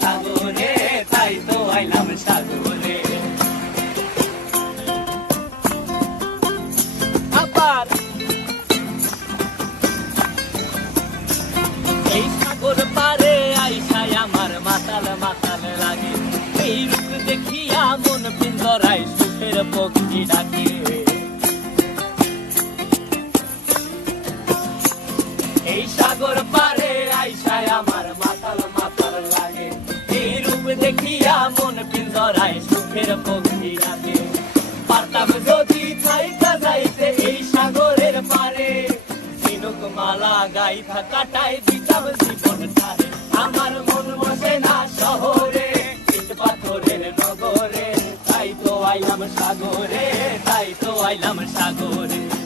সাগরে, তাই তো আইলাম সাগরে। এই সাগর পারে আইসাই আমার মাতাল মাতাল লাগে। এই রূপ দেখিয়া মন পিন্দরাই সুখের পক্ষী ডাকে। এই সাগর পারে পিঞ্জরায় সুখের পক্ষী ডাকে পারতাম যদি থাইকা যাইতে এই সাগরের পারে। ঝিনুক মালা গাইথা কাটাই দিতাম জীবন তারে আমার মন বসে না শহরে পাথরের নগরে। তাই তো আইলাম সাগরে, তাই তো আইলাম সাগরে।